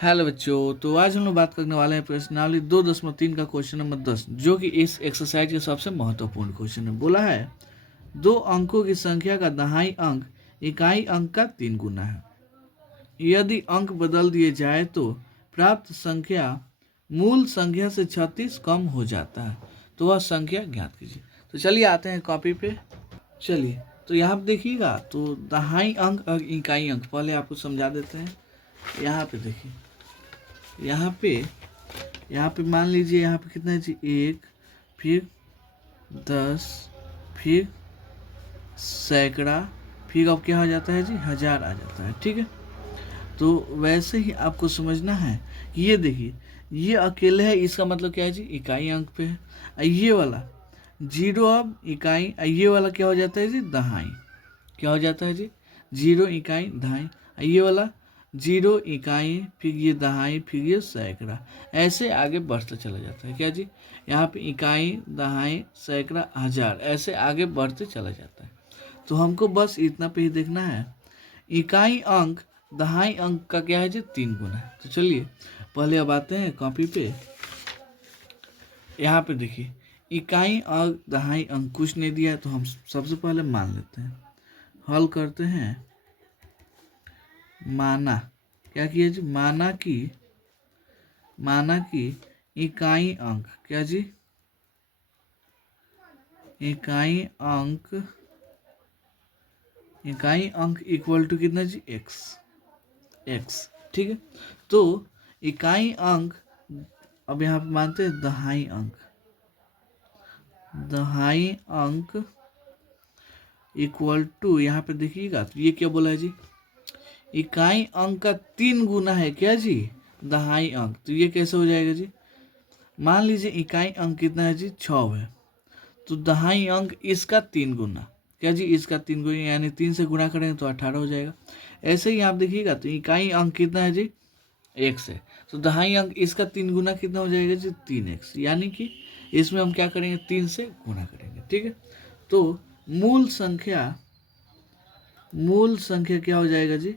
Hello बच्चों, तो आज हम लोग बात करने वाले हैं प्रश्नावली 2.3 का क्वेश्चन नंबर 10, जो कि इस एक्सरसाइज का सबसे महत्वपूर्ण क्वेश्चन है। बोला है दो अंकों की संख्या का दहाई अंक इकाई अंक का 3 गुना है। यदि अंक बदल दिए जाए तो प्राप्त संख्या मूल संख्या से 36 कम हो जाता है, तो वह संख्या ज्ञात कीजिए। तो चलिए आते हैं कॉपी पे। चलिए, तो यहाँ पे देखिएगा, तो दहाई अंक और इकाई अंक पहले आपको समझा देते हैं। यहाँ पे देखिए, यहाँ पे मान लीजिए, यहाँ पे कितना है जी, 1, फिर 10, फिर सैकड़ा, फिर अब क्या हो जाता है जी, 1000 आ जाता है। ठीक है, तो वैसे ही आपको समझना है कि ये देखिए, ये अकेले है, इसका मतलब क्या है जी, इकाई अंक पे है। ये वाला जीरो अब इकाई, ये वाला क्या हो जाता है जी, दहाई। क्या हो जाता है जी, जीरो इकाई दहाई। ये वाला जीरो इकाई, फिर ये दहाई, फिर ये सैकड़ा, ऐसे आगे बढ़ता चला जाता है। क्या जी, यहाँ पे इकाई दहाई सैकड़ा 1000, ऐसे आगे बढ़ते चला जाता है। तो हमको बस इतना पे ही देखना है, इकाई अंक दहाई अंक का क्या है जी, 3 गुना है। तो चलिए पहले अब आते हैं कॉपी पे। यहाँ पे देखिए, इकाई अंक दहाई अंक कुछ नहीं दिया है, तो हम सबसे पहले मान लेते हैं, हल करते हैं। माना, क्या किया जी, माना कि इकाई अंक, क्या जी, इकाई अंक इक्वल टू कितना जी, एक्स। ठीक है, तो इकाई अंक, अब यहाँ पे मानते हैं दहाई अंक इक्वल टू, यहाँ पे देखिएगा, तो ये क्या बोला है जी, इकाई अंक का 3 गुना है क्या जी, दहाई अंक। तो ये कैसे हो जाएगा जी, मान लीजिए इकाई अंक कितना है जी, 6 है, तो दहाई अंक इसका 3 गुना, क्या जी, इसका 3 गुना, यानी 3 से गुना करेंगे तो 18 हो जाएगा। ऐसे ही आप देखिएगा, तो इकाई अंक कितना है जी, एक्स है, तो दहाई अंक इसका 3 गुना कितना हो जाएगा जी, 3x, यानी कि इसमें हम क्या करेंगे, 3 से गुना करेंगे। ठीक है, तो मूल संख्या क्या हो जाएगा जी,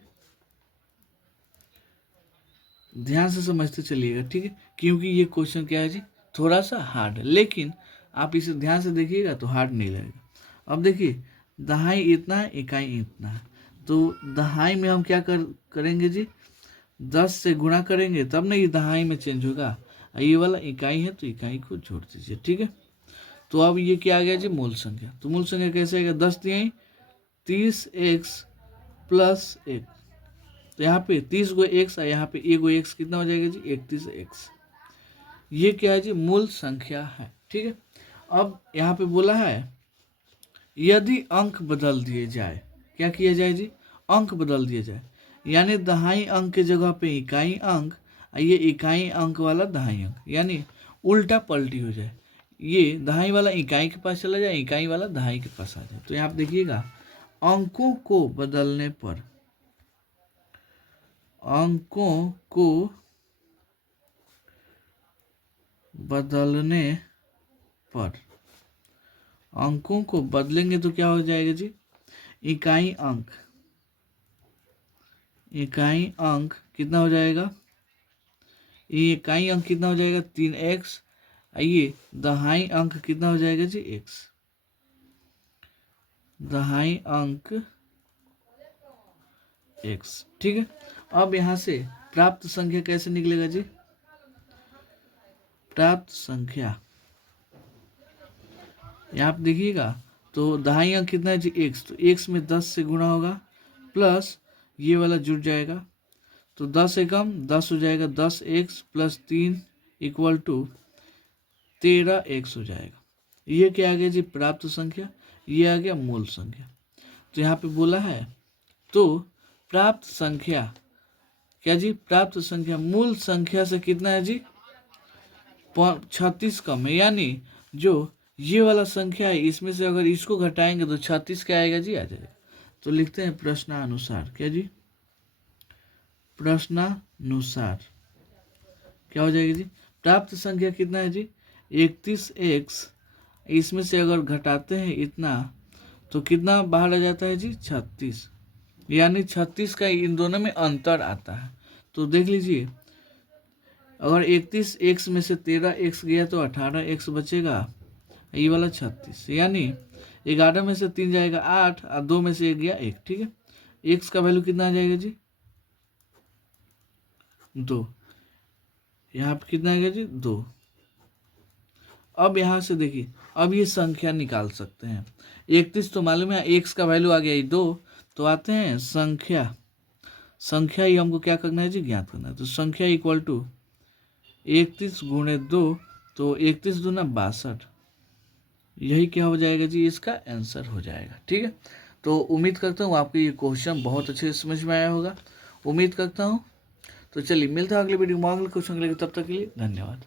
ध्यान से समझते चलिएगा। ठीक है, क्योंकि ये क्वेश्चन क्या है जी, थोड़ा सा हार्ड है, लेकिन आप इसे ध्यान से देखिएगा तो हार्ड नहीं लगेगा। अब देखिए, दहाई इतना है, इकाई इतना है, तो दहाई में हम क्या करेंगे जी, 10 से गुणा करेंगे तब ना ये दहाई में चेंज होगा। ये वाला इकाई है, तो इकाई को जोड़ दीजिए। ठीक है, तो अब ये क्या आ गया जी, मूल संख्या। तो मूल संख्या कैसे आएगा, 10 दिए 30x प्लस 1, तो यहाँ पे 30 गो एक्स है, यहाँ पे 1 गो एक्स, कितना हो जाएगा जी, 31x। ये क्या है जी, मूल संख्या है। ठीक है, अब यहाँ पे बोला है यदि अंक बदल दिए जाए, क्या किया जाए जी, अंक बदल दिए जाए, यानी दहाई अंक के जगह पे इकाई अंक, ये इकाई अंक वाला दहाई अंक, यानी उल्टा पलटी हो जाए, ये दहाई वाला इकाई के पास चला जाए, इकाई वाला दहाई के पास आ जाए। तो यहाँ पे देखिएगा, अंकों को बदलने पर, अंकों को बदलने पर, अंकों को बदलेंगे तो क्या हो जाएगा जी, इकाई अंक कितना हो जाएगा, ये इकाई अंक कितना हो जाएगा, 3x। आइए, दहाई अंक कितना हो जाएगा जी, x, दहाई अंक x। ठीक है, अब यहाँ से प्राप्त संख्या कैसे निकलेगा जी, प्राप्त संख्या यहाँ पे देखिएगा, तो दहाई अंक कितना है जी, x, तो x में 10 से गुणा होगा, प्लस ये वाला जुड़ जाएगा, तो 10 से कम 10 हो जाएगा, 10x plus 3 equal to 13x हो जाएगा। ये क्या आ गया जी, प्राप्त संख्या, ये आ गया मूल संख्या। तो यहाँ पे बोला है, तो प्राप्त संख्या, क्या जी, प्राप्त संख्या मूल संख्या से कितना है जी, 36 कम है, यानी जो ये वाला संख्या है, इसमें से अगर इसको घटाएंगे तो 36 क्या आएगा जी, आ जाएगा। तो लिखते हैं प्रश्नानुसार, क्या जी, प्रश्नानुसार क्या हो जाएगी जी, प्राप्त संख्या कितना है जी, 31x, इसमें से अगर घटाते हैं इतना तो कितना बाहर आ जाता है जी, 36, यानी 36 का इन दोनों में अंतर आता है। तो देख लीजिए, अगर 31 एक्स में से 13 एक्स गया तो 18 एक्स बचेगा, ये वाला 36, यानी 11 में से 3 जाएगा 8 और 2 में से 1 गया 1। ठीक है, एक्स का वैल्यू कितना आ जाएगा जी 2, यहाँ पे कितना आएगा जी 2। अब यहाँ से देखिए, अब ये संख्या निकाल सकते हैं। 31 तो मालूम है, एक्स का वैल्यू आ गया ये 2, तो आते हैं संख्या, संख्या ही हमको क्या करना है जी ज्ञात करना है। तो संख्या इक्वल टू 31 गुणे 2, तो 31 दूना 62, यही क्या हो जाएगा जी इसका आंसर हो जाएगा। ठीक है, तो उम्मीद करता हूँ आपको ये क्वेश्चन बहुत अच्छे से समझ में आया होगा, उम्मीद करता हूँ। तो चलिए मिलता है अगले वीडियो में अगले क्वेश्चन के लिए, तब तक के लिए धन्यवाद।